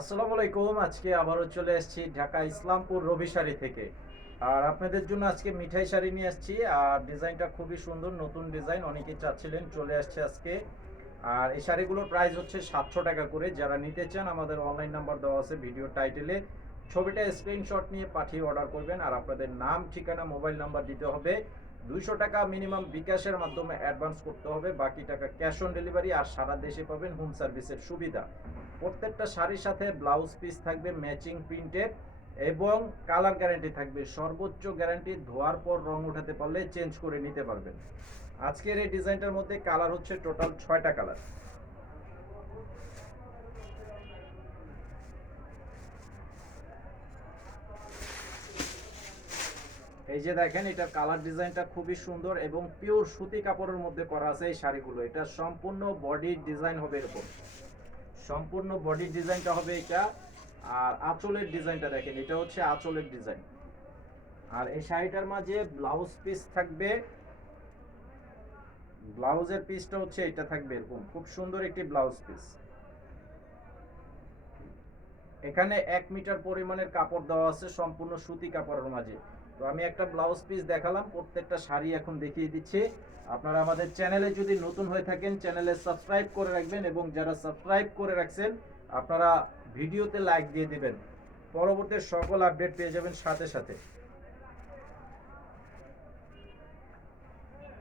আসসালামু আলাইকুম। আজকে আবারও চলে এসেছি ঢাকা ইসলামপুর রবি শাড়ি থেকে। আর আপনাদের জন্য আজকে মিঠাই শাড়ি নিয়ে আসছি। আর ডিজাইনটা খুবই সুন্দর, নতুন ডিজাইন, অনেকেই চাচ্ছিলেন, চলে আসছে আজকে। আর এই শাড়িগুলোর প্রাইস হচ্ছে 700 টাকা করে। যারা নিতে চান আমাদের অনলাইন নাম্বার দেওয়া আছে ভিডিও টাইটেলে, ছবিটা স্ক্রিনশট নিয়ে পাঠিয়ে অর্ডার করবেন। আর আপনাদের নাম, ঠিকানা, মোবাইল নাম্বার দিতে হবে। 200 টাকা মিনিমাম বিকাশের মাধ্যমে অ্যাডভান্স করতে হবে, বাকি টাকা ক্যাশ অন ডেলিভারি। আর সারা দেশে পাবেন হোম সার্ভিসের সুবিধা। প্রত্যেকটা শাড়ির সাথে ব্লাউজ পিস থাকবে ম্যাচিং প্রিন্টেড এবং কালার গ্যারান্টি থাকবে, সর্বোচ্চ গ্যারান্টি। ধোয়ার পর রং উঠাতে পারলে চেঞ্জ করে নিতে পারবেন। আজকের এই ডিজাইনটার মধ্যে কালার হচ্ছে টোটাল 6টা কালার। এই যে দেখেন, এটা কালার ডিজাইনটা খুবই সুন্দর এবং পিওর সুতি কাপড়ের মধ্যে করা আছে এই শাড়িগুলো। এটা সম্পূর্ণ বডি ডিজাইন হবে এরকম, সম্পূর্ণ বডি ডিজাইনটা হবে এটা। আর আঁচলের ডিজাইনটা দেখেন, এটা হচ্ছে আঁচলের ডিজাইন। আর এই শাড়িটার মাঝে ব্লাউজ পিস থাকবে, ব্লাউজের পিসটা হচ্ছে এটা থাকবে এরকম, খুব সুন্দর একটি ব্লাউজ পিস। এখানে 1 মিটার পরিমাণের কাপড় দেওয়া আছে সম্পূর্ণ সুতি কাপড়ের মাঝে। তো আমি একটা ব্লাউজ পিস দেখালাম, প্রত্যেকটা শাড়ি এখন দেখিয়ে দিচ্ছি। আপনারা আমাদের চ্যানেলে যদি নতুন হয়ে থাকেন চ্যানেলে সাবস্ক্রাইব করে রাখবেন, এবং যারা সাবস্ক্রাইব করে রাখছেন আপনারা ভিডিওতে লাইক দিয়ে দিবেন। পরবর্তী সকল আপডেট পেয়ে যাবেন সাথে সাথে।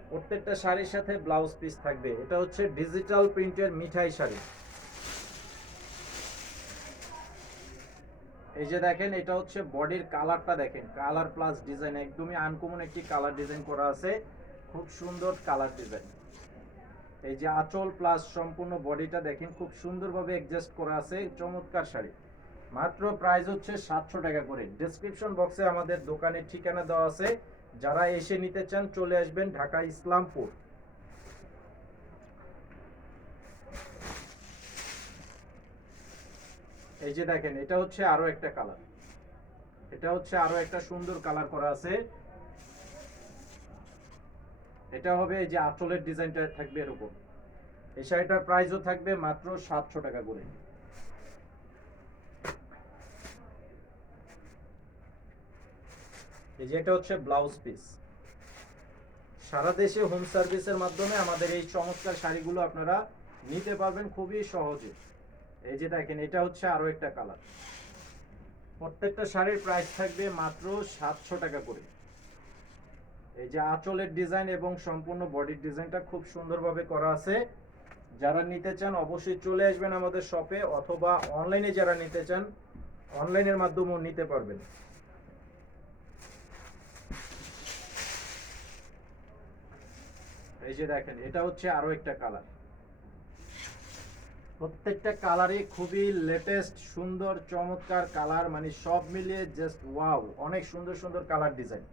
প্রত্যেকটা শাড়ির সাথে ব্লাউজ পিস থাকবে। এটা হচ্ছে ডিজিটাল প্রিন্টের মিঠাই শাড়ি। এই যে দেখেন, এটা হচ্ছে বডির কালারটা দেখেন, কালার প্লাস ডিজাইন, একদমই আনকমন একটি কালার ডিজাইন করা আছে, খুব সুন্দর কালার ডিজাইন। এই যে আঁচল প্লাস সম্পূর্ণ বডিটা দেখেন, খুব সুন্দরভাবে অ্যাডজাস্ট করা আছে, চমৎকার শাড়ি। মাত্র প্রাইস হচ্ছে 700 টাকা করে। ডেসক্রিপশন বক্সে আমাদের দোকানের ঠিকানা দেওয়া আছে, যারা এসে নিতে চান চলে আসবেন ঢাকা ইসলামপুর। এই যে দেখেন, এটা হচ্ছে আরো একটা কালার, এটা হচ্ছে আরো একটা সুন্দর কালার করা আছে। এটা হবে এই যে আঁচলের ডিজাইনটা থাকবে এরকম। এই শাড়িটার প্রাইসও থাকবে মাত্র 700 টাকা করে। এই যে এটা হচ্ছে ব্লাউজ পিস। সারা দেশে হোম সার্ভিসের মাধ্যমে আমাদের এই চমৎকার শাড়িগুলো আপনারা নিতে পারবেন খুবই সহজে। এই যে দেখেন, এটা হচ্ছে আরো একটা কালার। প্রত্যেকটা শাড়ির প্রাইস থাকবে মাত্র 700 টাকা করে। এই যে আঁচলের ডিজাইন এবং সম্পূর্ণ বডির ডিজাইনটা খুব সুন্দরভাবে করা আছে। যারা নিতে চান অবশ্যই চলে আসবেন আমাদের শপে, অথবা অনলাইনে যারা নিতে চান অনলাইনের মাধ্যমেও নিতে পারবেন। এই যে দেখেন, এটা হচ্ছে আরো একটা কালার। প্রত্যেকটা কালারই খুবই লেটেস্ট, সুন্দর, চমৎকার কালার, মানে সব মিলিয়ে জাস্ট ওয়াও, অনেক সুন্দর সুন্দর কালার ডিজাইন।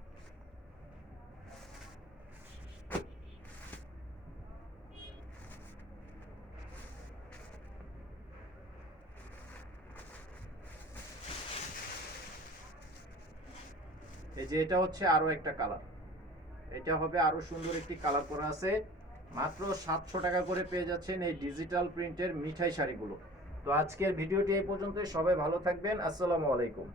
এই যে এটা হচ্ছে আরো একটা কালার, এটা হবে আরো সুন্দর একটি কালার করা আছে। মাত্র 700 টাকা করে পেয়ে যাচ্ছেন এই ডিজিটাল প্রিন্টের মিঠাই শাড়িগুলো। তো আজকের ভিডিওটি এই পর্যন্তই, সবাই ভালো থাকবেন, আসসালামু আলাইকুম।